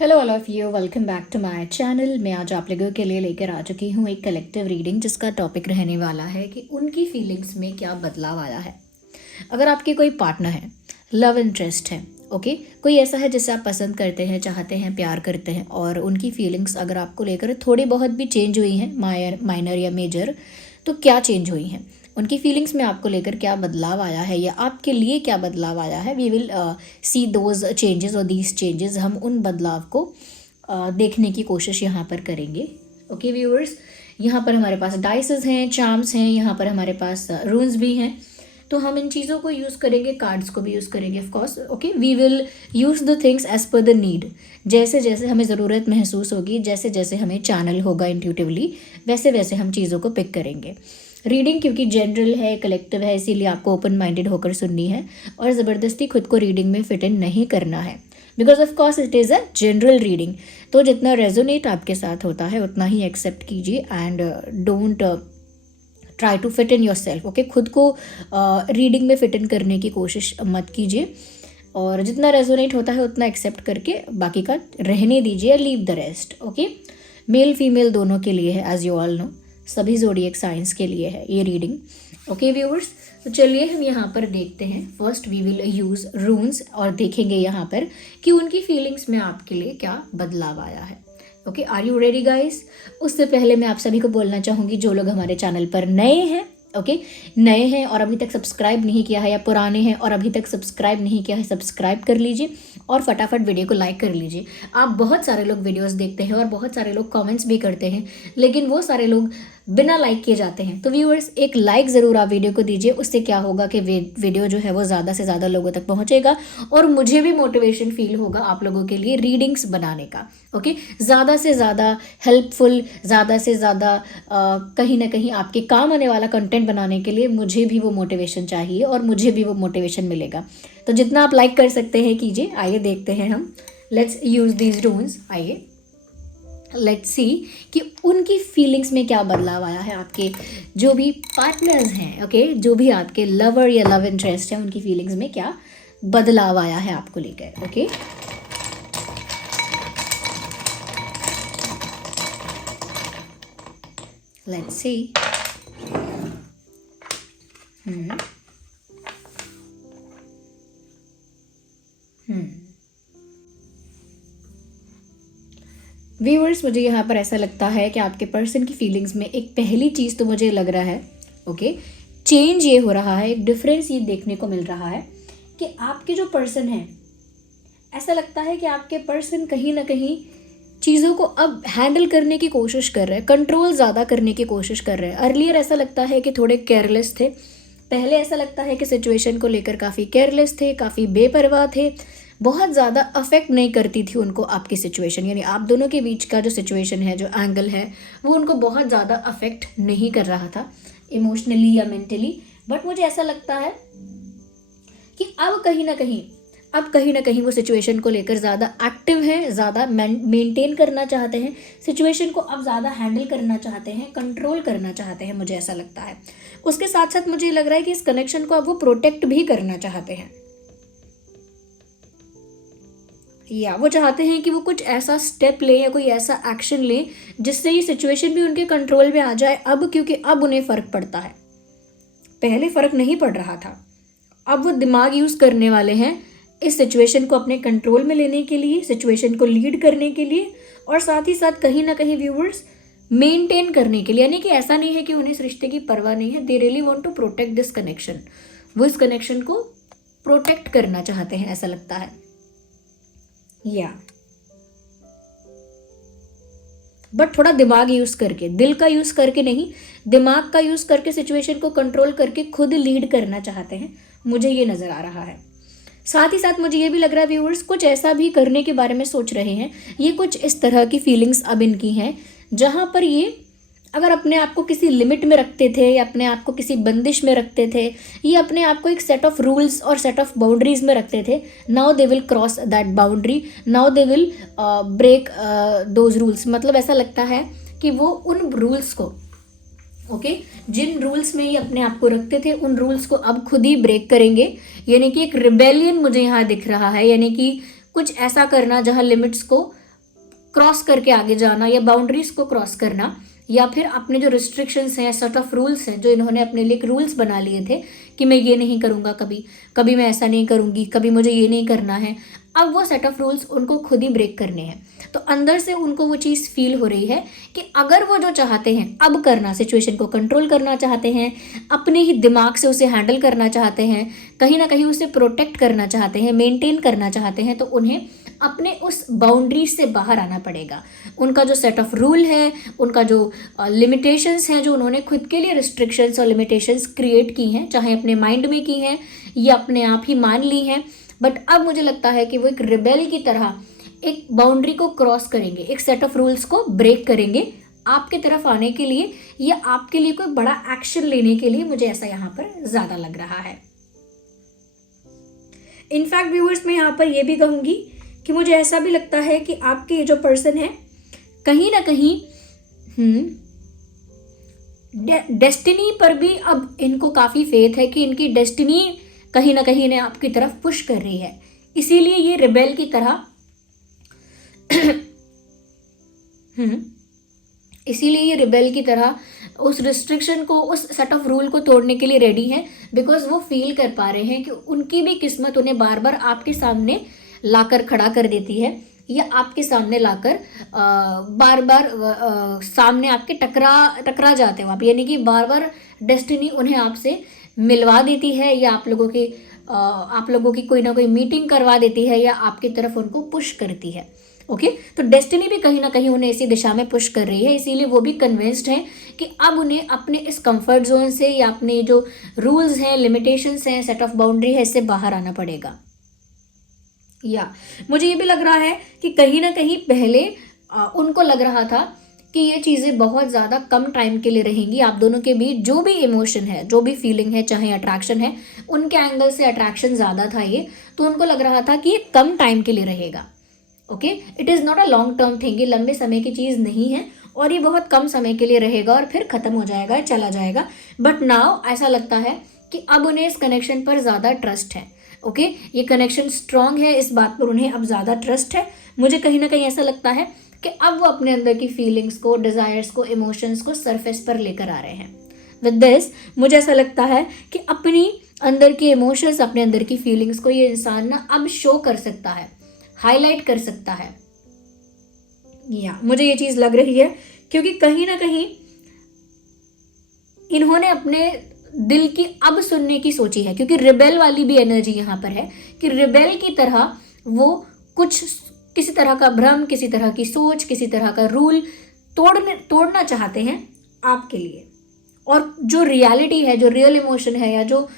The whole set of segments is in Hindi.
Hello all of you, welcome back to my channel. मैं आज आप लोगों के लिए लेकर आ चुकी हूँ एक कलेक्टिव रीडिंग जिसका टॉपिक रहने वाला है कि उनकी फीलिंग्स में क्या बदलाव आया है। अगर आपके कोई पार्टनर है, लव इंटरेस्ट है, ओके, कोई ऐसा है जिसे आप पसंद करते हैं, चाहते हैं, प्यार करते हैं और उनकी फीलिंग्स अगर आपको लेकर थोड़ी बहुत भी चेंज हुई हैं, माइनर या मेजर, तो क्या चेंज हुई हैं, उनकी फीलिंग्स में आपको लेकर क्या बदलाव आया है या आपके लिए क्या बदलाव आया है। We will see those changes और दीज चेंजेस। हम उन बदलाव को देखने की कोशिश यहाँ पर करेंगे। ओके व्यूअर्स, यहाँ पर हमारे पास डाइसेस हैं, चार्म्स हैं, यहाँ पर हमारे पास रून्स भी हैं। तो हम इन चीज़ों को यूज़ करेंगे, कार्ड्स को भी यूज़ करेंगे of course. Okay, we will use the things as per the need. जैसे जैसे हमें ज़रूरत महसूस होगी, जैसे जैसे हमें चैनल होगा इंट्यूटिवली, वैसे वैसे हम चीज़ों को पिक करेंगे। रीडिंग क्योंकि जनरल है, कलेक्टिव है, इसीलिए आपको ओपन माइंडेड होकर सुननी है और ज़बरदस्ती खुद को रीडिंग में फिट इन नहीं करना है, because of course it is a general reading. तो जितना रेजोनेट आपके साथ होता है उतना ही एक्सेप्ट कीजिए and don't try to fit in yourself. Okay, खुद को रीडिंग में फिट इन करने की कोशिश मत कीजिए और जितना रेजोनेट होता है उतना एक्सेप्ट करके बाकी का रहने दीजिए, leave the rest. Okay, male female दोनों के लिए है, एज यू ऑल नो, सभी ज़ोडिएक साइंस के लिए है ये रीडिंग। ओके व्यूअर्स, तो चलिए हम यहाँ पर देखते हैं। First we will use runes और देखेंगे यहाँ पर कि उनकी फीलिंग्स में आपके लिए क्या बदलाव आया है। Okay, are you ready guys? उससे पहले मैं आप सभी को बोलना चाहूँगी, जो लोग हमारे चैनल पर नए हैं, ओके, नए हैं और अभी तक सब्सक्राइब नहीं किया है, या पुराने हैं और अभी तक सब्सक्राइब नहीं किया है, सब्सक्राइब कर लीजिए और फटाफट वीडियो को लाइक कर लीजिए। आप बहुत सारे लोग वीडियोस देखते हैं और बहुत सारे लोग कमेंट्स भी करते हैं, लेकिन वो सारे लोग बिना लाइक किए जाते हैं। तो व्यूअर्स, एक लाइक ज़रूर आप वीडियो को दीजिए। उससे क्या होगा कि वीडियो जो है वो ज़्यादा से ज़्यादा लोगों तक पहुँचेगा और मुझे भी मोटिवेशन फील होगा आप लोगों के लिए रीडिंग्स बनाने का। ओके, ज़्यादा से ज़्यादा हेल्पफुल, ज़्यादा से ज़्यादा कहीं ना कहीं आपके काम आने वाला कंटेंट बनाने के लिए मुझे भी वो मोटिवेशन चाहिए और मुझे भी वो मोटिवेशन मिलेगा। तो जितना आप लाइक कर सकते हैं कीजिए। आइए देखते हैं हम, लेट्स यूज़ दीज रून्स। आइए लेट्स सी कि उनकी फीलिंग्स में क्या बदलाव आया है। आपके जो भी पार्टनर्स हैं, ओके, जो भी आपके लवर या लव इंटरेस्ट है, उनकी फीलिंग्स में क्या बदलाव आया है आपको लेकर। Okay, let's see. व्यूअर्स, मुझे यहाँ पर ऐसा लगता है कि आपके पर्सन की फीलिंग्स में एक पहली चीज़ तो मुझे लग रहा है, ओके, चेंज ये हो रहा है, एक डिफरेंस ये देखने को मिल रहा है कि आपके जो पर्सन है, ऐसा लगता है कि आपके पर्सन कहीं ना कहीं चीज़ों को अब हैंडल करने की कोशिश कर रहे हैं, कंट्रोल ज़्यादा करने की कोशिश कर रहे हैं। अर्लियर ऐसा लगता है कि थोड़े केयरलेस थे, पहले ऐसा लगता है कि सिचुएशन को लेकर काफ़ी केयरलेस थे, काफ़ी बेपरवाह थे, बहुत ज़्यादा अफेक्ट नहीं करती थी उनको आपकी सिचुएशन, यानी आप दोनों के बीच का जो सिचुएशन है, जो एंगल है, वो उनको बहुत ज़्यादा अफेक्ट नहीं कर रहा था इमोशनली या मेंटली। बट मुझे ऐसा लगता है कि अब कहीं ना कहीं वो सिचुएशन को लेकर ज़्यादा एक्टिव हैं, ज़्यादा मेंटेन करना चाहते हैं, सिचुएशन को अब ज़्यादा हैंडल करना चाहते हैं, कंट्रोल करना चाहते हैं, मुझे ऐसा लगता है। उसके साथ साथ मुझे लग रहा है कि इस कनेक्शन को अब वो प्रोटेक्ट भी करना चाहते हैं, या वो चाहते हैं कि वो कुछ ऐसा स्टेप ले या कोई ऐसा एक्शन ले जिससे ये सिचुएशन भी उनके कंट्रोल में आ जाए अब, क्योंकि अब उन्हें फ़र्क पड़ता है, पहले फ़र्क नहीं पड़ रहा था। अब वो दिमाग यूज़ करने वाले हैं इस सिचुएशन को अपने कंट्रोल में लेने के लिए, सिचुएशन को लीड करने के लिए और साथ ही साथ कहीं ना कहीं व्यूअर्स मेंटेन करने के लिए। यानी कि ऐसा नहीं है कि उन्हें इस रिश्ते की परवाह नहीं है, they really want to protect this connection. वो इस कनेक्शन को प्रोटेक्ट करना चाहते हैं, ऐसा लगता है, या बट थोड़ा दिमाग यूज़ करके, दिल का यूज़ करके नहीं, दिमाग का यूज़ करके सिचुएशन को कंट्रोल करके खुद लीड करना चाहते हैं, मुझे ये नज़र आ रहा है। साथ ही साथ मुझे ये भी लग रहा है व्यूअर्स, कुछ ऐसा भी करने के बारे में सोच रहे हैं। ये कुछ इस तरह की फीलिंग्स अब इनकी हैं जहाँ पर ये अगर अपने आप को किसी लिमिट में रखते थे या अपने आप को किसी बंदिश में रखते थे, ये अपने आप को एक सेट ऑफ रूल्स और सेट ऑफ बाउंड्रीज में रखते थे, now they will cross that boundary, now they will break those rules. मतलब ऐसा लगता है कि वो उन रूल्स को, ओके, जिन रूल्स में ये अपने आप को रखते थे, उन रूल्स को अब खुद ही ब्रेक करेंगे। यानी कि एक रिबेलियन मुझे यहाँ दिख रहा है, यानी कि कुछ ऐसा करना जहाँ लिमिट्स को क्रॉस करके आगे जाना या बाउंड्रीज को क्रॉस करना, या फिर अपने जो रिस्ट्रिक्शंस हैं, सेट ऑफ रूल्स हैं जो इन्होंने अपने लिए रूल्स बना लिए थे कि मैं ये नहीं करूँगा, कभी कभी मैं ऐसा नहीं करूँगी, कभी मुझे ये नहीं करना है, अब वो सेट ऑफ रूल्स उनको खुद ही ब्रेक करने हैं। तो अंदर से उनको वो चीज़ फील हो रही है कि अगर वो जो चाहते हैं अब करना, सिचुएशन को कंट्रोल करना चाहते हैं, अपने ही दिमाग से उसे हैंडल करना चाहते हैं, कहीं ना कहीं उसे प्रोटेक्ट करना चाहते हैं, मेंटेन करना चाहते हैं, तो उन्हें अपने उस बाउंड्री से बाहर आना पड़ेगा। उनका जो सेट ऑफ रूल है, उनका जो लिमिटेशंस हैं, जो उन्होंने खुद के लिए रिस्ट्रिक्शंस और लिमिटेशंस क्रिएट की हैं, चाहे अपने माइंड में की हैं या अपने आप ही मान ली हैं, बट अब मुझे लगता है कि वो एक रिबेल की तरह एक बाउंड्री को क्रॉस करेंगे, एक सेट ऑफ रूल्स को ब्रेक करेंगे आपके तरफ आने के लिए या आपके लिए कोई बड़ा एक्शन लेने के लिए। मुझे ऐसा यहाँ पर ज़्यादा लग रहा है। इनफैक्ट व्यूअर्स, मैं यहाँ पर यह भी कहूँगी कि मुझे ऐसा भी लगता है कि आपके ये जो पर्सन है कहीं ना कहीं डेस्टिनी पर भी अब इनको काफ़ी फेथ है कि इनकी डेस्टिनी कहीं ना कहीं इन्हें आपकी तरफ पुश कर रही है, इसीलिए ये रिबेल की तरह इसीलिए ये रिबेल की तरह उस रिस्ट्रिक्शन को, उस सेट ऑफ रूल को तोड़ने के लिए रेडी हैं, बिकॉज वो फील कर पा रहे हैं कि उनकी भी किस्मत उन्हें बार बार आपके सामने लाकर खड़ा कर देती है या आपके सामने लाकर बार बार सामने आपके टकरा जाते हो आप, यानी कि बार बार डेस्टिनी उन्हें आपसे मिलवा देती है या आप लोगों की कोई ना कोई मीटिंग करवा देती है या आपकी तरफ उनको पुश करती है। ओके, तो डेस्टिनी भी कहीं ना कहीं उन्हें इसी दिशा में पुश कर रही है, इसीलिए वो भी कन्विंस्ड हैं कि अब उन्हें अपने इस कंफर्ट जोन से या अपने जो रूल्स हैं, लिमिटेशंस हैं, सेट ऑफ बाउंड्री है, इससे बाहर आना पड़ेगा। या मुझे ये भी लग रहा है कि कहीं ना कहीं पहले उनको लग रहा था कि ये चीज़ें बहुत ज़्यादा कम टाइम के लिए रहेंगी। आप दोनों के बीच जो भी इमोशन है, जो भी फीलिंग है, चाहे अट्रैक्शन है, उनके एंगल से अट्रैक्शन ज़्यादा था ये, तो उनको लग रहा था कि ये कम टाइम के लिए रहेगा। Okay, it is not a long term thing, ये लंबे समय की चीज़ नहीं है और ये बहुत कम समय के लिए रहेगा और फिर ख़त्म हो जाएगा, चला जाएगा। बट नाउ ऐसा लगता है कि अब उन्हें इस कनेक्शन पर ज़्यादा ट्रस्ट है। ओके, ये कनेक्शन स्ट्रांग है, इस बात पर उन्हें अब ज़्यादा ट्रस्ट है। मुझे कहीं ना कहीं ऐसा लगता है कि अब वो अपने अंदर की फीलिंग्स को, डिज़ायर्स को, इमोशंस को सरफेस पर लेकर आ रहे हैं। विद दिस मुझे ऐसा लगता है कि अपनी अंदर की इमोशंस, अपने अंदर की फीलिंग्स को ये इंसान ना अब शो कर सकता है, हाईलाइट कर सकता है। या मुझे ये चीज़ लग रही है क्योंकि कहीं ना कहीं इन्होंने अपने दिल की अब सुनने की सोची है, क्योंकि रिबेल वाली भी एनर्जी यहाँ पर है कि रिबेल की तरह वो कुछ, किसी तरह का भ्रम, किसी तरह की सोच, किसी तरह का रूल तोड़ना चाहते हैं आपके लिए, और जो रियलिटी है, जो रियल इमोशन है या जो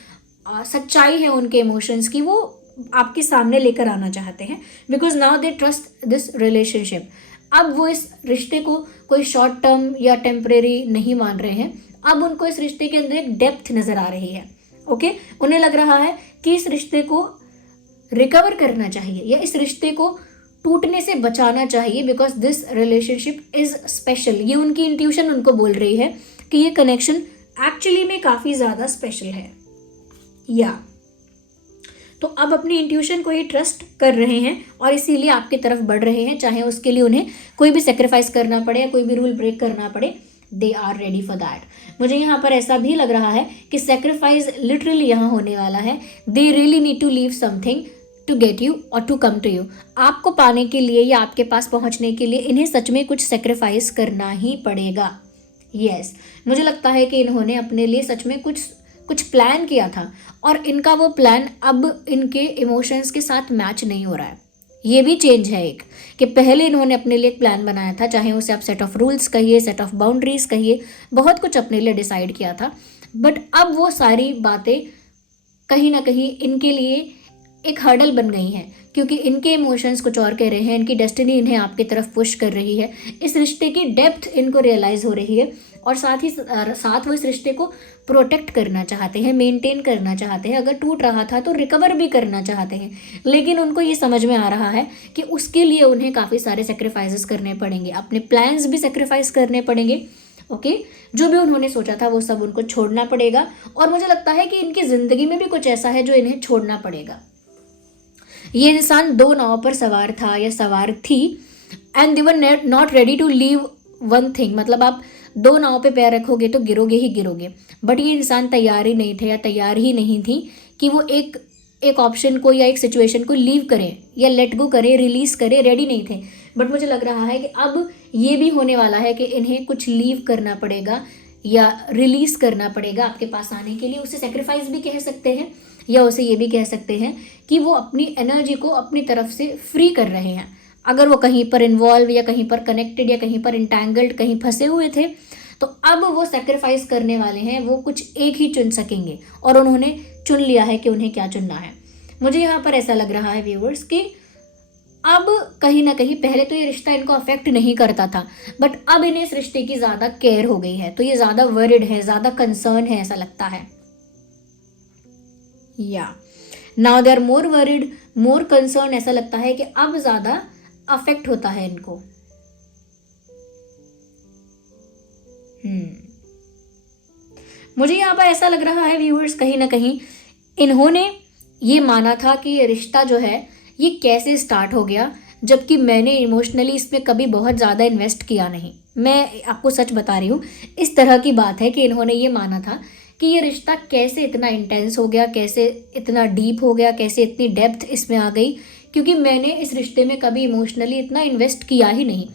सच्चाई है उनके इमोशंस की, वो आपके सामने लेकर आना चाहते हैं। Because now they trust this relationship. अब वो इस रिश्ते को कोई शॉर्ट टर्म या टेम्परेरी नहीं मान रहे हैं, अब उनको इस रिश्ते के अंदर एक डेप्थ नज़र आ रही है। ओके, उन्हें लग रहा है कि इस रिश्ते को रिकवर करना चाहिए या इस रिश्ते को टूटने से बचाना चाहिए, because this relationship is special. ये उनकी इंट्यूशन उनको बोल रही है कि ये कनेक्शन एक्चुअली में काफ़ी ज़्यादा स्पेशल है। या तो अब अपनी इंट्यूशन को ही ट्रस्ट कर रहे हैं और इसीलिए आपकी तरफ बढ़ रहे हैं, चाहे उसके लिए उन्हें कोई भी सेक्रीफाइस करना पड़े या कोई भी रूल ब्रेक करना पड़े, they are ready for that. मुझे यहाँ पर ऐसा भी लग रहा है कि सेक्रीफाइस लिटरली यहाँ होने वाला है। They really need to leave something to get you or to come to you. आपको पाने के लिए या आपके पास पहुँचने के लिए इन्हें सच में कुछ सेक्रीफाइस करना ही पड़ेगा। यस, मुझे लगता है कि इन्होंने अपने लिए सच में कुछ प्लान किया था और इनका वो प्लान अब इनके इमोशंस के साथ मैच नहीं हो रहा है। ये भी चेंज है एक, कि पहले इन्होंने अपने लिए एक प्लान बनाया था, चाहे उसे आप सेट ऑफ रूल्स कहिए, सेट ऑफ बाउंड्रीज कहिए, बहुत कुछ अपने लिए डिसाइड किया था, बट अब वो सारी बातें कहीं ना कहीं इनके लिए एक हर्डल बन गई हैं, क्योंकि इनके इमोशंस कुछ और कह रहे हैं, इनकी डेस्टिनी इन्हें आपकी तरफ पुश कर रही है, इस रिश्ते की डेप्थ इनको रियलाइज़ हो रही है और साथ वो इस रिश्ते को प्रोटेक्ट करना चाहते हैं, मेंटेन करना चाहते हैं। अगर टूट रहा था तो रिकवर भी करना चाहते हैं, लेकिन उनको ये समझ में आ रहा है कि उसके लिए उन्हें काफ़ी सारे सेक्रीफाइसेस करने पड़ेंगे, अपने प्लान्स भी सेक्रीफाइस करने पड़ेंगे। ओके, जो भी उन्होंने सोचा था वो सब उनको छोड़ना पड़ेगा और मुझे लगता है कि इनकी ज़िंदगी में भी कुछ ऐसा है जो इन्हें छोड़ना पड़ेगा। ये इंसान दो नाव पर सवार था या सवार थी and they were not ready to leave one thing, मतलब आप दो नाव पे पैर रखोगे तो गिरोगे ही गिरोगे, बट ये इंसान तैयार ही नहीं थे या तैयार ही नहीं थी कि वो एक ऑप्शन को या एक सिचुएशन को लीव करें या लेट गो करें, रिलीज करें, रेडी नहीं थे। बट मुझे लग रहा है कि अब ये भी होने वाला है कि इन्हें कुछ लीव करना पड़ेगा या रिलीज करना पड़ेगा आपके पास आने के लिए। उसे सेक्रीफाइस भी कह सकते हैं या उसे ये भी कह सकते हैं कि वो अपनी एनर्जी को अपनी तरफ से फ्री कर रहे हैं। अगर वो कहीं पर इन्वॉल्व या कहीं पर कनेक्टेड या कहीं पर इंटैंगल्ड कहीं फंसे हुए थे, तो अब वो सेक्रीफाइस करने वाले हैं, वो कुछ एक ही चुन सकेंगे और उन्होंने चुन लिया है कि उन्हें क्या चुनना है। मुझे यहाँ पर ऐसा लग रहा है व्यूअर्स कि अब कहीं ना कहीं, पहले तो ये रिश्ता इनको अफेक्ट नहीं करता था, बट अब इन्हें इस रिश्ते की ज़्यादा केयर हो गई है, तो ये ज़्यादा वरिड है, ज़्यादा कंसर्न है, ऐसा लगता है। या now they are more worried, more concern, ऐसा लगता है कि अब ज़्यादा अफेक्ट होता है इनको। मुझे यहाँ पर ऐसा लग रहा है व्यूअर्स, कहीं ना कहीं इन्होंने ये माना था कि ये रिश्ता जो है ये कैसे स्टार्ट हो गया, जबकि मैंने इमोशनली इसमें कभी बहुत ज़्यादा इन्वेस्ट किया नहीं। मैं आपको सच बता रही हूँ, इस तरह की बात है कि इन्होंने ये माना था कि ये रिश्ता कैसे इतना इंटेंस हो गया, कैसे इतना डीप हो गया, कैसे इतनी डेप्थ इसमें आ गई, क्योंकि मैंने इस रिश्ते में कभी इमोशनली इतना इन्वेस्ट किया ही नहीं,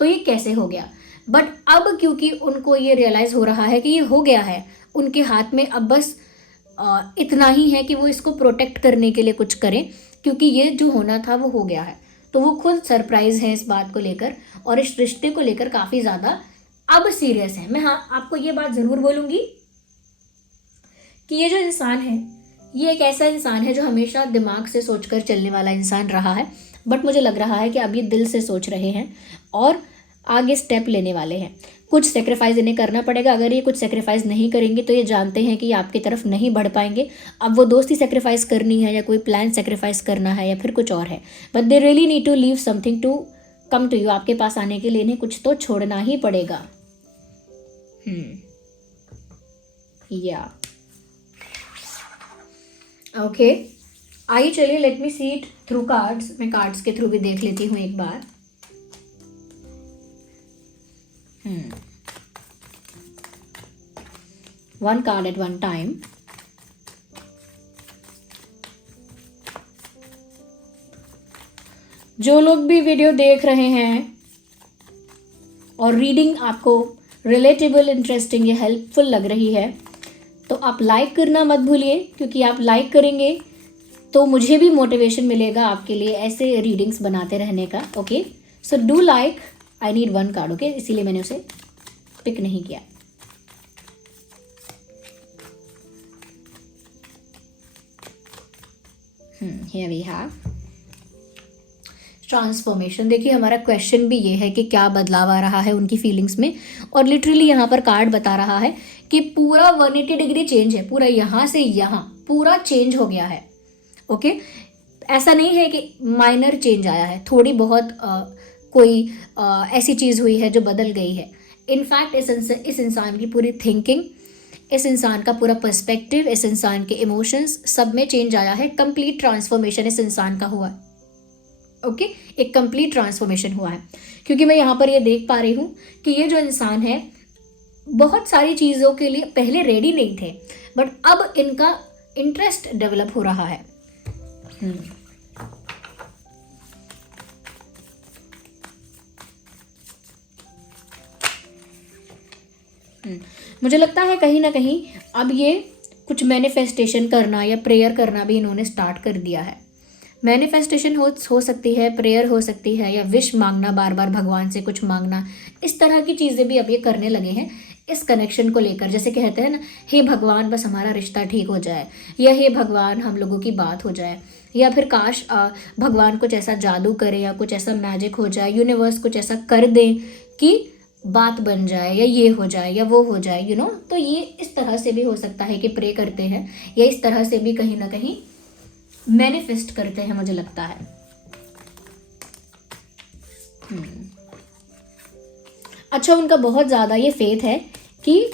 तो ये कैसे हो गया। बट अब क्योंकि उनको ये रियलाइज़ हो रहा है कि ये हो गया है, उनके हाथ में अब बस इतना ही है कि वो इसको प्रोटेक्ट करने के लिए कुछ करें, क्योंकि ये जो होना था वो हो गया है। तो वो खुद सरप्राइज हैं इस बात को लेकर और इस रिश्ते को लेकर काफ़ी ज़्यादा अब सीरियस है। मैं हाँ आपको ये बात ज़रूर बोलूँगी कि ये जो इंसान है ये एक ऐसा इंसान है जो हमेशा दिमाग से सोचकर चलने वाला इंसान रहा है, बट मुझे लग रहा है कि अब ये दिल से सोच रहे हैं और आगे स्टेप लेने वाले हैं। कुछ सेक्रीफाइस इन्हें करना पड़ेगा। अगर ये कुछ सेक्रीफाइस नहीं करेंगे तो ये जानते हैं कि ये आपकी तरफ नहीं बढ़ पाएंगे। अब वो दोस्ती सेक्रीफाइस करनी है या कोई प्लान सेक्रीफाइस करना है या फिर कुछ और है, but they really need to leave something to come to you. आपके पास आने के लिए इन्हें कुछ तो छोड़ना ही पड़ेगा। या ओके, आइए चलिए let me see it through cards. मैं कार्ड्स के थ्रू भी देख लेती हूँ एक बार। One card at one time. जो लोग भी वीडियो देख रहे हैं और रीडिंग आपको रिलेटेबल, इंटरेस्टिंग या हेल्पफुल लग रही है, तो आप लाइक करना मत भूलिए, क्योंकि आप लाइक करेंगे तो मुझे भी मोटिवेशन मिलेगा आपके लिए ऐसे रीडिंग्स बनाते रहने का। Okay, so do like. I need one card, okay, इसीलिए मैंने उसे पिक नहीं किया। Here we have transformation. देखिए हमारा क्वेश्चन भी ये है कि क्या बदलाव आ रहा है उनकी फीलिंग्स में, और लिटरली यहाँ पर कार्ड बता रहा है कि पूरा 180 डिग्री चेंज है, पूरा यहाँ से यहाँ पूरा चेंज हो गया है। ओके, ऐसा नहीं है कि माइनर चेंज आया है, थोड़ी बहुत कोई ऐसी चीज़ हुई है जो बदल गई है। इनफैक्ट इस इंसान की पूरी थिंकिंग, इस इंसान का पूरा पर्सपेक्टिव, इस इंसान के इमोशंस, सब में चेंज आया है। कंप्लीट ट्रांसफॉर्मेशन इस इंसान का हुआ है। ओके, एक कंप्लीट ट्रांसफॉर्मेशन हुआ है, क्योंकि मैं यहाँ पर ये देख पा रही हूँ कि ये जो इंसान है बहुत सारी चीज़ों के लिए पहले रेडी नहीं थे, बट अब इनका इंटरेस्ट डेवलप हो रहा है। मुझे लगता है कहीं ना कहीं अब ये कुछ मैनिफेस्टेशन करना या प्रेयर करना भी इन्होंने स्टार्ट कर दिया है। मैनिफेस्टेशन हो सकती है, प्रेयर हो सकती है, या विश मांगना, बार बार भगवान से कुछ मांगना, इस तरह की चीज़ें भी अब ये करने लगे हैं इस कनेक्शन को लेकर। जैसे कहते हैं ना, हे भगवान बस हमारा रिश्ता ठीक हो जाए, या हे भगवान हम लोगों की बात हो जाए, या फिर काश भगवान कुछ ऐसा जादू करे या कुछ ऐसा मैजिक हो जाए, यूनिवर्स कुछ ऐसा कर दे कि बात बन जाए, या ये हो जाए या वो हो जाए, तो ये इस तरह से भी हो सकता है कि प्रे करते हैं, या इस तरह से भी कहीं ना कहीं मैनिफेस्ट करते हैं, मुझे लगता है। अच्छा, उनका बहुत ज़्यादा ये फेथ है कि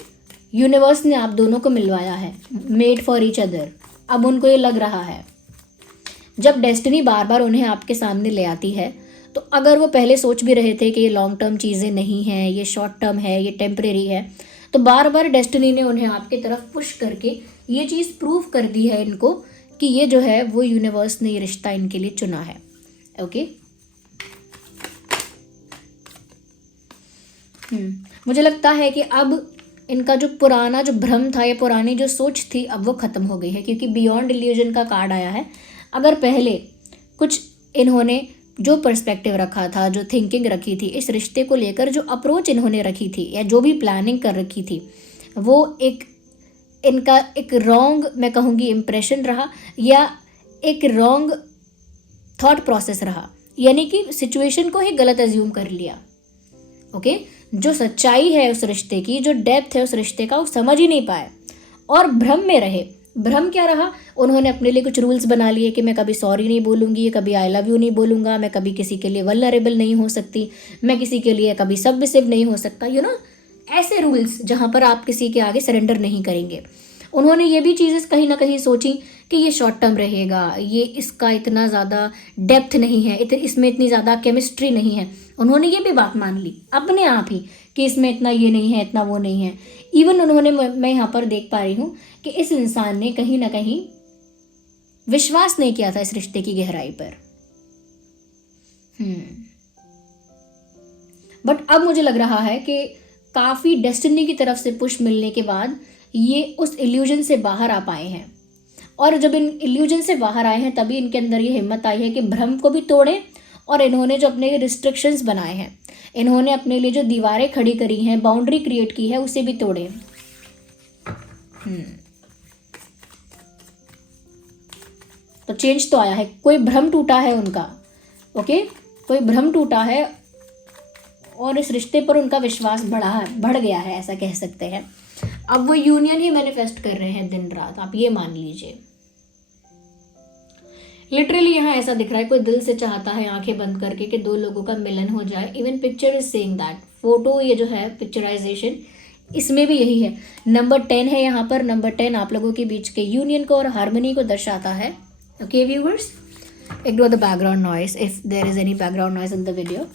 यूनिवर्स ने आप दोनों को मिलवाया है, मेड फॉर ईच अदर। अब उनको ये लग रहा है, जब डेस्टिनी बार बार उन्हें आपके सामने ले आती है तो अगर वो पहले सोच भी रहे थे कि ये लॉन्ग टर्म चीज़ें नहीं हैं, ये शॉर्ट टर्म है, ये टेम्परेरी है, तो बार बार डेस्टिनी ने उन्हें आपकी तरफ पुश करके ये चीज़ प्रूव कर दी है इनको कि ये जो है वो यूनिवर्स ने ये रिश्ता इनके लिए चुना है। ओके, मुझे लगता है कि अब इनका जो पुराना जो भ्रम था या पुरानी जो सोच थी अब वो ख़त्म हो गई है, क्योंकि बियॉन्ड इल्यूजन का कार्ड आया है। अगर पहले कुछ इन्होंने जो पर्सपेक्टिव रखा था, जो थिंकिंग रखी थी इस रिश्ते को लेकर, जो अप्रोच इन्होंने रखी थी या जो भी प्लानिंग कर रखी थी, वो इनका एक रॉन्ग, मैं कहूँगी, इम्प्रेशन रहा या एक रॉन्ग थॉट प्रोसेस रहा, यानी कि सिचुएशन को ही गलत एज्यूम कर लिया। ओके, जो सच्चाई है उस रिश्ते की, जो डेप्थ है उस रिश्ते का, वो समझ ही नहीं पाए और भ्रम में रहे। भ्रम क्या रहा, उन्होंने अपने लिए कुछ रूल्स बना लिए कि मैं कभी सॉरी नहीं बोलूँगी, कभी आई लव यू नहीं बोलूँगा, मैं कभी किसी के लिए वल्नरेबल नहीं हो सकती, मैं किसी के लिए कभी सबमिसिव नहीं हो सकता, ऐसे रूल्स जहाँ पर आप किसी के आगे सरेंडर नहीं करेंगे। उन्होंने ये भी चीज़ें कहीं ना कहीं सोची कि ये शॉर्ट टर्म रहेगा, ये इसका इतना ज़्यादा डेप्थ नहीं है, इसमें इतनी ज़्यादा केमिस्ट्री नहीं है। उन्होंने ये भी बात मान ली अपने आप ही कि इसमें इतना ये नहीं है, इतना वो नहीं है। इवन उन्होंने, मैं यहाँ पर देख पा रही हूँ कि इस इंसान ने कहीं ना कहीं विश्वास नहीं किया था इस रिश्ते की गहराई पर। बट अब मुझे लग रहा है कि काफ़ी डेस्टिनी की तरफ से पुश मिलने के बाद ये उस इल्यूजन से बाहर आ पाए हैं, और जब इन इल्यूजन से बाहर आए हैं तभी इनके अंदर ये हिम्मत आई है कि भ्रम को भी तोड़ें, और इन्होंने जो अपने रिस्ट्रिक्शंस बनाए हैं, इन्होंने अपने लिए जो दीवारें खड़ी करी हैं, बाउंड्री क्रिएट की है, उसे भी तोड़ें। तो चेंज तो आया है, कोई भ्रम टूटा है उनका। ओके, कोई भ्रम टूटा है और इस रिश्ते पर उनका विश्वास बढ़ गया है, ऐसा कह सकते हैं। अब वो यूनियन ही मैनिफेस्ट कर रहे हैं दिन रात, आप ये मान लीजिए। लिटरली यहाँ ऐसा दिख रहा है, कोई दिल से चाहता है आंखें बंद करके कि दो लोगों का मिलन हो जाए। Even picture is saying that, photo ये जो है पिक्चराइजेशन, इसमें भी यही है। नंबर 10 है यहाँ पर। नंबर 10 आप लोगों के बीच के यूनियन को और हार्मनी को दर्शाता है। Okay viewers, ignore the background noise if there is any background noise in the video.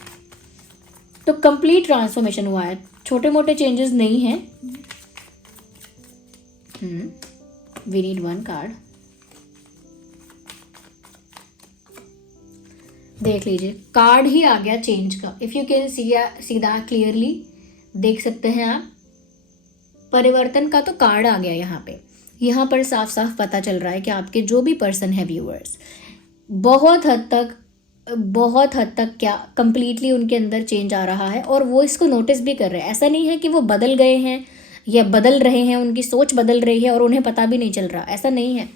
तो कंप्लीट ट्रांसफॉर्मेशन हुआ है, छोटे मोटे चेंजेस नहीं हैं। We need one card. देख लीजिए, कार्ड ही आ गया चेंज का। If you can see that clearly, देख सकते हैं आप, परिवर्तन का तो कार्ड आ गया यहाँ पे। यहाँ पर साफ साफ पता चल रहा है कि आपके जो भी पर्सन है व्यूअर्स, बहुत हद तक क्या कंप्लीटली उनके अंदर चेंज आ रहा है, और वो इसको नोटिस भी कर रहे हैं। ऐसा नहीं है कि वो बदल गए हैं या बदल रहे हैं, उनकी सोच बदल रही है और उन्हें पता भी नहीं चल रहा, ऐसा नहीं है।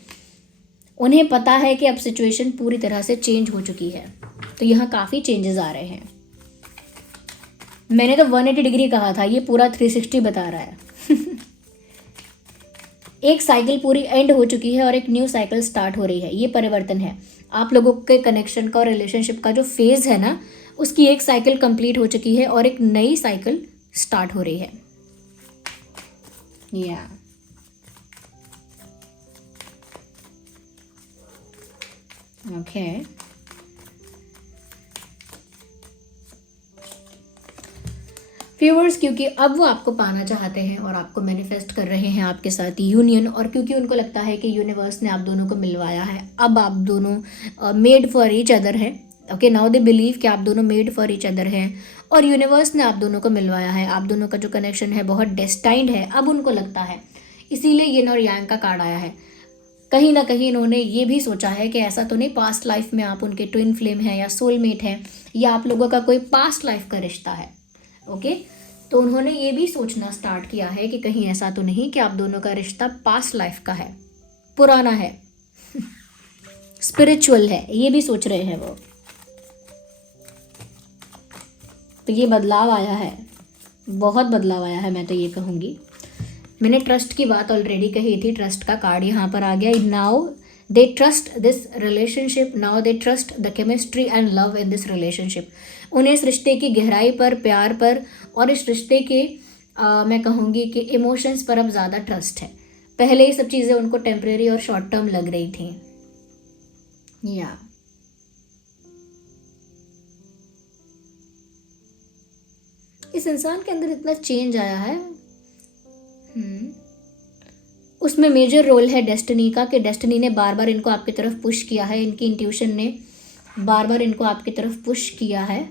उन्हें पता है कि अब सिचुएशन पूरी तरह से चेंज हो चुकी है। तो यहाँ काफ़ी चेंजेस आ रहे हैं। मैंने तो 180 डिग्री कहा था, ये पूरा 360 बता रहा है। एक साइकिल पूरी एंड हो चुकी है और एक न्यू साइकिल स्टार्ट हो रही है। ये परिवर्तन है आप लोगों के कनेक्शन का और रिलेशनशिप का जो फेज है ना, उसकी एक साइकिल कंप्लीट हो चुकी है और एक नई साइकिल स्टार्ट हो रही है। या ओके, व्यूअर्स, क्योंकि अब वो आपको पाना चाहते हैं और आपको मैनिफेस्ट कर रहे हैं आपके साथ यूनियन, और क्योंकि उनको लगता है कि यूनिवर्स ने आप दोनों को मिलवाया है, अब आप दोनों मेड फॉर ईच अदर हैं। ओके, नाउ दे बिलीव कि आप दोनों मेड फॉर ईच अदर हैं और यूनिवर्स ने आप दोनों को मिलवाया है। आप दोनों का जो कनेक्शन है बहुत डेस्टाइंड है, अब उनको लगता है। इसीलिए यिन और यांग का कार्ड आया है। कहीं ना कहीं इन्होंने ये भी सोचा है कि ऐसा तो नहीं पास्ट लाइफ में आप उनके ट्विन फ्लेम हैं या सोलमेट हैं या आप लोगों का कोई पास्ट लाइफ का रिश्ता है। ओके, तो उन्होंने ये भी सोचना स्टार्ट किया है कि कहीं ऐसा तो नहीं कि आप दोनों का रिश्ता पास्ट लाइफ का है, पुराना है, स्पिरिचुअल है, ये भी सोच रहे हैं वो। तो ये बदलाव आया है, बहुत बदलाव आया है, मैं तो ये कहूँगी। मैंने ट्रस्ट की बात ऑलरेडी कही थी, ट्रस्ट का कार्ड यहाँ पर आ गया। Now they trust this relationship, now they trust the chemistry and love in this relationship. उन्हें इस रिश्ते की गहराई पर, प्यार पर और इस रिश्ते के मैं कहूँगी कि इमोशंस पर अब ज़्यादा ट्रस्ट है। पहले ये सब चीज़ें उनको टेम्परेरी और शॉर्ट टर्म लग रही थी। या इस इंसान के अंदर इतना चेंज आया है। उसमें मेजर रोल है डेस्टिनी का, कि डेस्टिनी ने बार बार इनको आपकी तरफ पुश किया है, इनकी इंट्यूशन ने बार बार इनको आपकी तरफ पुश किया है।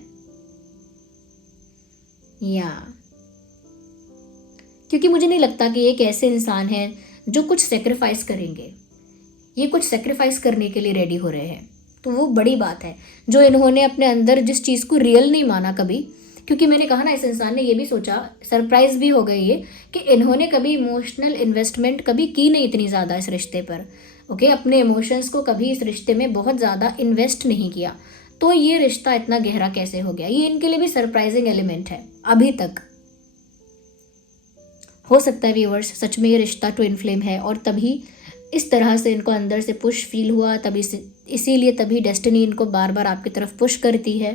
या क्योंकि मुझे नहीं लगता कि एक ऐसे इंसान हैं जो कुछ सेक्रीफाइस करेंगे, ये कुछ सेक्रीफाइस करने के लिए रेडी हो रहे हैं, तो वो बड़ी बात है। जो इन्होंने अपने अंदर जिस चीज़ को रियल नहीं माना कभी, क्योंकि मैंने कहा ना, इस इंसान ने ये भी सोचा, सरप्राइज भी हो गई ये, कि इन्होंने कभी इमोशनल इन्वेस्टमेंट कभी की नहीं इतनी ज़्यादा इस रिश्ते पर। ओके, अपने इमोशंस को कभी इस रिश्ते में बहुत ज़्यादा इन्वेस्ट नहीं किया, तो ये रिश्ता इतना गहरा कैसे हो गया, ये इनके लिए भी सरप्राइजिंग एलिमेंट है अभी तक। हो सकता है व्यूअर्स सच में ये रिश्ता ट्विन फ्लेम है, और तभी इस तरह से इनको अंदर से पुश फील हुआ, तभी से इसीलिए तभी डेस्टिनी इनको बार बार आपकी तरफ पुश करती है।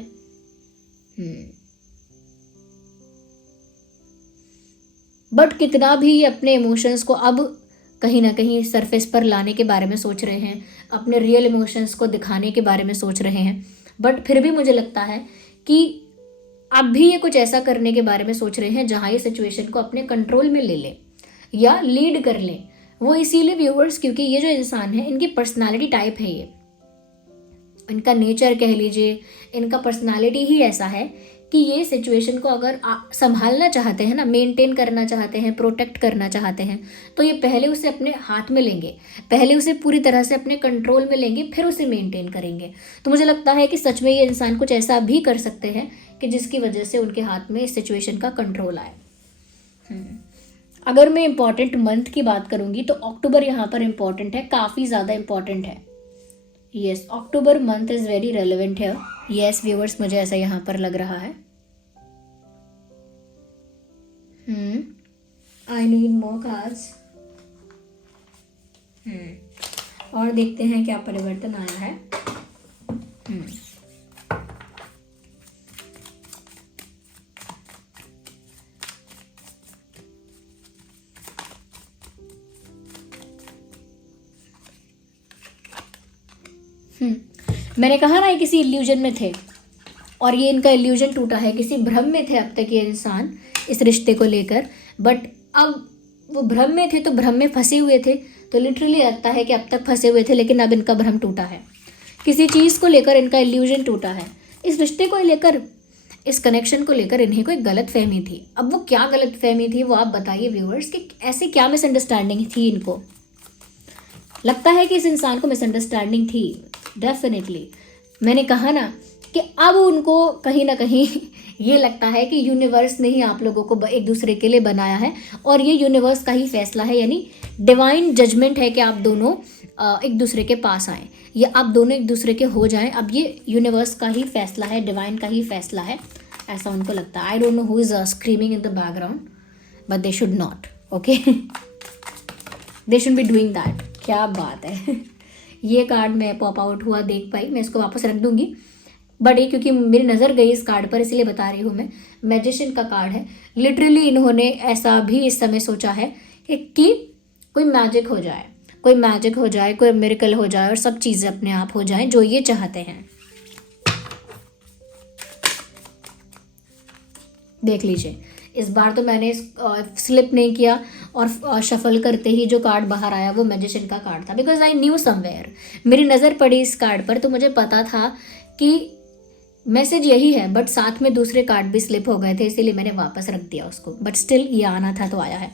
बट कितना भी ये अपने इमोशंस को अब कहीं ना कहीं सरफेस पर लाने के बारे में सोच रहे हैं, अपने रियल इमोशंस को दिखाने के बारे में सोच रहे हैं, बट फिर भी मुझे लगता है कि अब भी ये कुछ ऐसा करने के बारे में सोच रहे हैं जहाँ ये सिचुएशन को अपने कंट्रोल में ले लें या लीड कर लें। वो इसीलिए व्यूअर्स, क्योंकि ये जो इंसान है, इनकी पर्सनालिटी टाइप है, ये इनका नेचर कह लीजिए, इनका पर्सनालिटी ही ऐसा है कि ये सिचुएशन को अगर संभालना चाहते हैं ना, मेंटेन करना चाहते हैं, प्रोटेक्ट करना चाहते हैं, तो ये पहले उसे अपने हाथ में लेंगे, पहले उसे पूरी तरह से अपने कंट्रोल में लेंगे, फिर उसे मेंटेन करेंगे। तो मुझे लगता है कि सच में ये इंसान कुछ ऐसा भी कर सकते हैं कि जिसकी वजह से उनके हाथ में इस सिचुएशन का कंट्रोल आए। अगर मैं इम्पॉर्टेंट मंथ की बात करूंगी तो अक्टूबर यहाँ पर इम्पॉर्टेंट है, काफ़ी ज़्यादा इम्पॉर्टेंट है। Yes, October month is very relevant है। यस व्यूअर्स, मुझे ऐसा यहाँ पर लग रहा है। I need more cards. और देखते हैं क्या परिवर्तन आया है। मैंने कहा ना, ये किसी इल्यूजन में थे और ये इनका इल्यूजन टूटा है। किसी भ्रम में थे अब तक ये इंसान इस रिश्ते को लेकर, बट अब वो भ्रम में थे, तो भ्रम में फंसे हुए थे, तो लिटरली लगता है कि अब तक फंसे हुए थे, लेकिन अब इनका भ्रम टूटा है। किसी चीज़ को लेकर इनका इल्यूजन टूटा है, इस रिश्ते को लेकर, इस कनेक्शन को लेकर इन्हें कोई गलत फहमी थी। अब वो क्या गलत फहमी थी वो आप बताइए व्यूअर्स, कि ऐसे क्या मिसअंडरस्टैंडिंग थी इनको। लगता है कि इस इंसान को मिसअंडरस्टैंडिंग थी, डेफिनेटली। मैंने कहा ना कि अब उनको कहीं ना कहीं ये लगता है कि यूनिवर्स ने ही आप लोगों को एक दूसरे के लिए बनाया है, और ये यूनिवर्स का ही फैसला है, यानी डिवाइन जजमेंट है कि आप दोनों एक दूसरे के पास आएँ या आप दोनों एक दूसरे के हो जाएं। अब ये यूनिवर्स का ही फैसला है, डिवाइन का ही फैसला है, ऐसा उनको लगता है। I don't know who is screaming in the background, but they should not, okay, they should be doing that. क्या बात है। ये कार्ड मैं पॉप आउट हुआ देख पाई, मैं इसको वापस रख दूंगी, बट ये क्योंकि मेरी नज़र गई इस कार्ड पर इसलिए बता रही हूँ मैं। मैजिशियन का कार्ड है। लिटरली इन्होंने ऐसा भी इस समय सोचा है कि कोई मैजिक हो जाए, कोई मैजिक हो जाए, कोई मिरेकल हो जाए और सब चीज़ें अपने आप हो जाएं जो ये चाहते हैं। देख लीजिए, इस बार तो मैंने स्लिप नहीं किया और शफल करते ही जो कार्ड बाहर आया वो मैजिशियन का कार्ड था, बिकॉज आई न्यू समवेयर। मेरी नज़र पड़ी इस कार्ड पर तो मुझे पता था कि मैसेज यही है, बट साथ में दूसरे कार्ड भी स्लिप हो गए थे, इसीलिए मैंने वापस रख दिया उसको, बट स्टिल ये आना था तो आया है।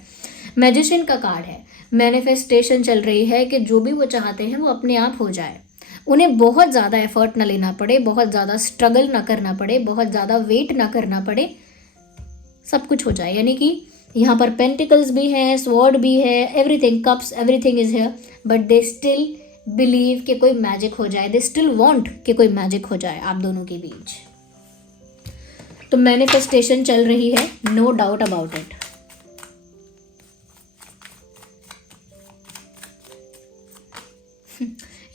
मैजिशियन का कार्ड है, मैनिफेस्टेशन चल रही है कि जो भी वो चाहते हैं वो अपने आप हो जाए, उन्हें बहुत ज़्यादा एफर्ट ना लेना पड़े, बहुत ज़्यादा स्ट्रगल ना करना पड़े, बहुत ज़्यादा वेट ना करना पड़े, सब कुछ हो जाए। यानी कि यहाँ पर पेंटिकल्स भी हैं, स्वॉर्ड भी है, everything, cups, everything is here, but they still believe कि कोई मैजिक हो जाए, दे स्टिल वांट कि कोई मैजिक हो जाए आप दोनों के बीच। तो मैनिफेस्टेशन चल रही है, no doubt about it.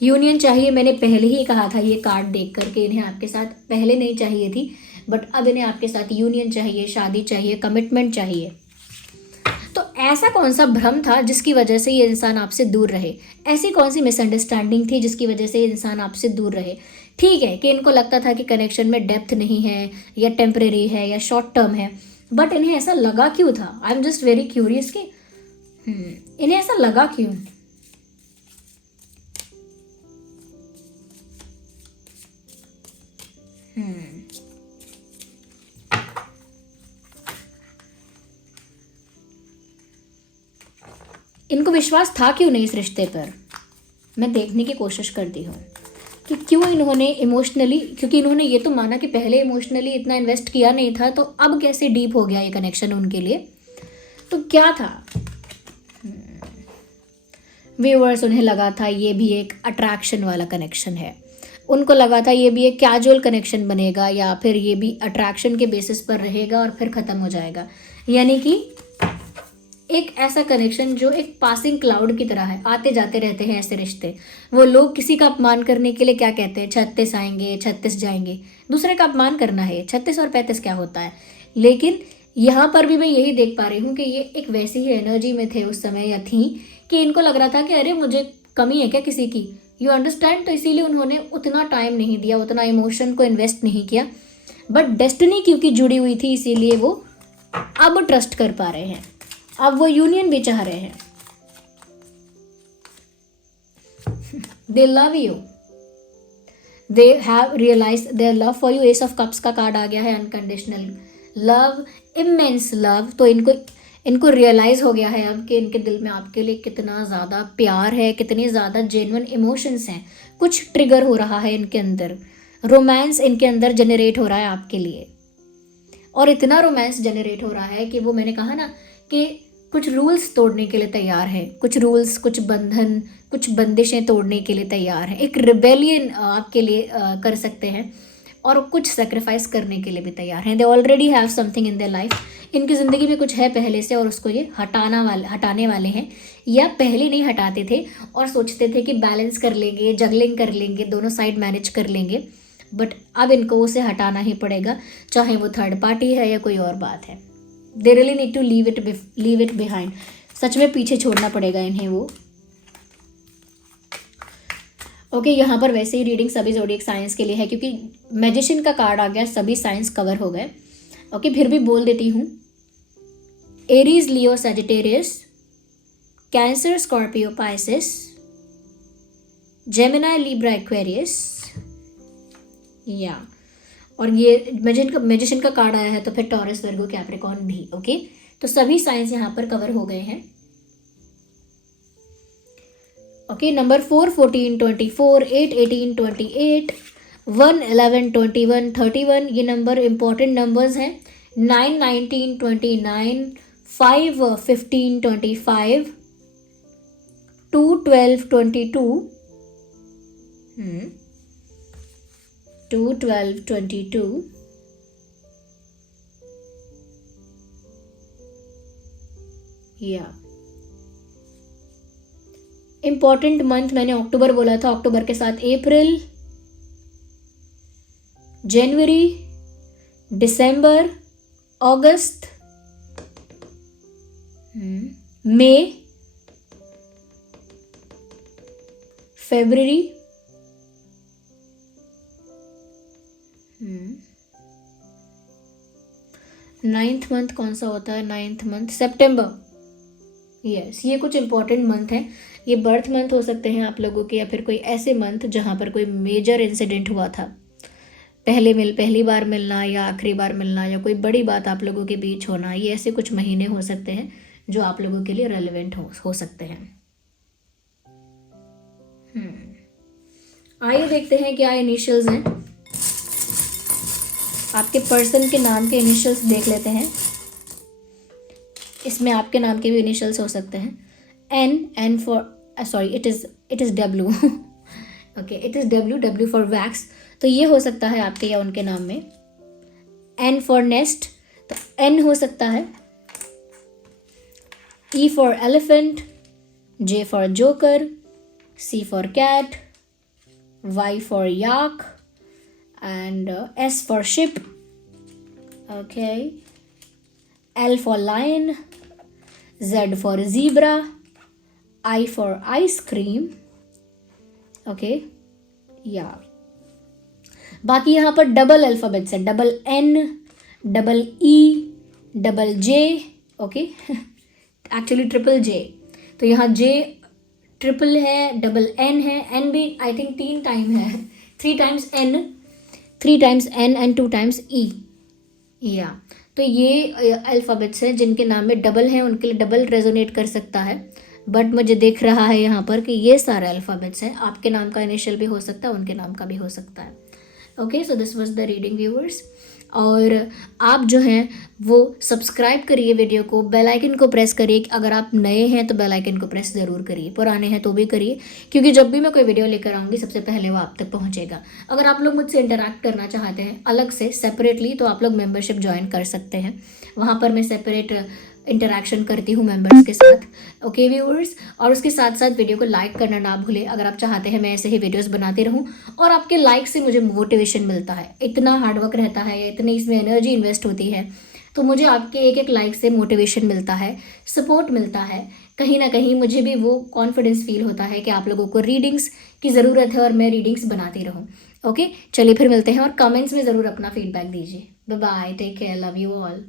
Union चाहिए, मैंने पहले ही कहा था ये कार्ड देख करके इन्हें आपके साथ पहले नहीं चाहिए थी, बट अब इन्हें आपके साथ यूनियन चाहिए, शादी चाहिए, कमिटमेंट चाहिए। तो ऐसा कौन सा भ्रम था जिसकी वजह से ये इंसान आपसे दूर रहे? ऐसी कौन सी मिसअंडरस्टैंडिंग थी जिसकी वजह से ये इंसान आपसे दूर रहे? ठीक है कि इनको लगता था कि कनेक्शन में डेप्थ नहीं है, या टेम्परेरी है, या शॉर्ट टर्म है, बट इन्हें ऐसा लगा क्यों था? I am just very curious कि इन्हें ऐसा लगा क्यों? इनको विश्वास था क्यों नहीं इस रिश्ते पर? मैं देखने की कोशिश करती हूँ कि क्यों इन्होंने इमोशनली, क्योंकि इन्होंने ये तो माना कि पहले इमोशनली इतना इन्वेस्ट किया नहीं था, तो अब कैसे डीप हो गया ये कनेक्शन उनके लिए? तो क्या था? व्यूअर्स, उन्हें लगा था ये भी एक अट्रैक्शन वाला कनेक्शन है, उनको लगा था ये भी एक कैजुअल कनेक्शन बनेगा, या फिर ये भी अट्रैक्शन के बेसिस पर रहेगा और फिर ख़त्म हो जाएगा। यानी कि एक ऐसा कनेक्शन जो एक पासिंग क्लाउड की तरह है, आते जाते रहते हैं ऐसे रिश्ते। वो लोग किसी का अपमान करने के लिए क्या कहते हैं, 36 आएंगे 36 जाएंगे। दूसरे का अपमान करना है, 36 और 35 क्या होता है? लेकिन यहाँ पर भी मैं यही देख पा रही हूँ कि ये एक वैसी ही एनर्जी में थे उस समय, या थी, कि इनको लग रहा था कि अरे मुझे कमी है क्या किसी की, यू अंडरस्टैंड। तो इसीलिए उन्होंने उतना टाइम नहीं दिया, उतना इमोशन को इन्वेस्ट नहीं किया। बट डेस्टिनी क्योंकि जुड़ी हुई थी, इसीलिए वो अब ट्रस्ट कर पा रहे हैं, अब वो यूनियन भी चाह रहे हैं। They love you, they have realise their love for you. Ace of cups का कार्ड आ गया है, अनकंडीशनल लव, इमेंस लव। तो इनको रियलाइज हो गया है अब कि इनके दिल में आपके लिए कितना ज़्यादा प्यार है, कितनी ज़्यादा जेन्युइन इमोशंस हैं। कुछ ट्रिगर हो रहा है इनके अंदर, रोमांस इनके अंदर जनरेट हो रहा है आपके लिए। और इतना रोमांस जनरेट हो रहा है कि वो, मैंने कहा ना कि कुछ रूल्स तोड़ने के लिए तैयार है, कुछ रूल्स, कुछ बंधन, कुछ बंदिशें तोड़ने के लिए तैयार है। एक रिबेलियन आपके लिए कर सकते हैं, और कुछ सेक्रीफाइस करने के लिए भी तैयार हैं। They already have something in their life, इनकी ज़िंदगी में कुछ है पहले से, और उसको ये हटाने वाले हैं, या पहले नहीं हटाते थे और सोचते थे कि बैलेंस कर लेंगे, जगलिंग कर लेंगे, दोनों साइड मैनेज कर लेंगे। बट अब इनको उसे हटाना ही पड़ेगा, चाहे वो थर्ड पार्टी है या कोई और बात है। They really need to leave it behind. सच में पीछे छोड़ना पड़ेगा इन्हें वो। ओके, यहाँ पर वैसे ही रीडिंग सभी ज़ोडिएक साइंस के लिए है, क्योंकि मैजिशियन का कार्ड आ गया, सभी साइंस कवर हो गए। ओके, फिर भी बोल देती हूँ। Aries, Leo, Sagittarius, Cancer, Scorpio, Pisces, Gemini, Libra, Aquarius, या और ये मैजिशियन का कार्ड आया है, तो फिर टॉरस, वर्गो, कैप्रिकॉर्न भी। ओके, तो सभी साइंस यहाँ पर कवर हो गए हैं। ओके, नंबर 4, 14, 24, 8, 18, 28, 1, 11, 21, 31, ये नंबर इंपॉर्टेंट नंबर्स हैं। 9, 19, 29, 5, 15, 25, 2, 12, 22, 2, 12, 22, या इम्पॉर्टेंट मंथ मैंने अक्टूबर बोला था, अक्टूबर के साथ अप्रैल, जनवरी, दिसंबर, अगस्त, मई, फरवरी, नाइन्थ मंथ कौन सा होता है? नाइन्थ मंथ सितंबर। यस, ये कुछ इंपॉर्टेंट मंथ हैं। ये बर्थ मंथ हो सकते हैं आप लोगों के, या फिर कोई ऐसे मंथ जहाँ पर कोई मेजर इंसिडेंट हुआ था, पहली बार मिलना या आखिरी बार मिलना, या कोई बड़ी बात आप लोगों के बीच होना। ये ऐसे कुछ महीने हो सकते हैं जो आप लोगों के लिए रेलेवेंट हो सकते हैं। आइए देखते हैं क्या इनिशियल्स हैं। आपके पर्सन के नाम के इनिशियल्स देख लेते हैं। इसमें आपके नाम के भी इनिशियल्स हो सकते हैं। N for sorry, it is W. Okay, it is W for wax. तो ये हो सकता है आपके या उनके नाम में। एन फॉर नेस्ट, तो एन हो सकता है। E for elephant, J for joker, C for cat, Y for yak, and S for ship, okay, L for lion, Z for zebra, I for ice cream, okay, yeah. बाकी यहाँ पर डबल अल्फ़ाबेट्स है, double N, double E, double J, okay, actually triple J. तो यहाँ जे ट्रिपल है, डबल एन है, एन भी आई थिंक 3 टाइम है, 3 times N, 3 times N and 2 times E, yeah. तो ये अल्फ़ाबेट्स हैं जिनके नाम में डबल हैं, उनके लिए डबल रेजोनेट कर सकता है। बट मुझे दिख रहा है यहाँ पर कि ये सारे अल्फ़ाबेट्स हैं, आपके नाम का इनिशियल भी हो सकता है, उनके नाम का भी हो सकता है। Okay, so this was the reading viewers. और आप जो हैं वो सब्सक्राइब करिए वीडियो को, बेल आइकन को प्रेस करिए। अगर आप नए हैं तो बेल आइकन को प्रेस ज़रूर करिए, पुराने हैं तो भी करिए, क्योंकि जब भी मैं कोई वीडियो लेकर आऊँगी सबसे पहले वो आप तक पहुँचेगा। अगर आप लोग मुझसे इंटरैक्ट करना चाहते हैं अलग से सेपरेटली, तो आप लोग मेंबरशिप ज्वाइन कर सकते हैं। वहाँ पर मैं सेपरेट इंटरैक्शन करती हूँ मेंबर्स के साथ। ओके व्यूअर्स, और उसके साथ साथ वीडियो को लाइक करना ना भूलें अगर आप चाहते हैं मैं ऐसे ही वीडियोस बनाती रहूँ। और आपके लाइक से मुझे मोटिवेशन मिलता है, इतना हार्डवर्क रहता है, इतनी इसमें एनर्जी इन्वेस्ट होती है, तो मुझे आपके एक एक लाइक से मोटिवेशन मिलता है, सपोर्ट मिलता है। कहीं ना कहीं मुझे भी वो कॉन्फिडेंस फील होता है कि आप लोगों को रीडिंग्स की ज़रूरत है और मैं रीडिंग्स बनाती रहूँ। ओके, चलिए फिर मिलते हैं, और कमेंट्स में ज़रूर अपना फीडबैक दीजिए। Bye bye, take care, love you all.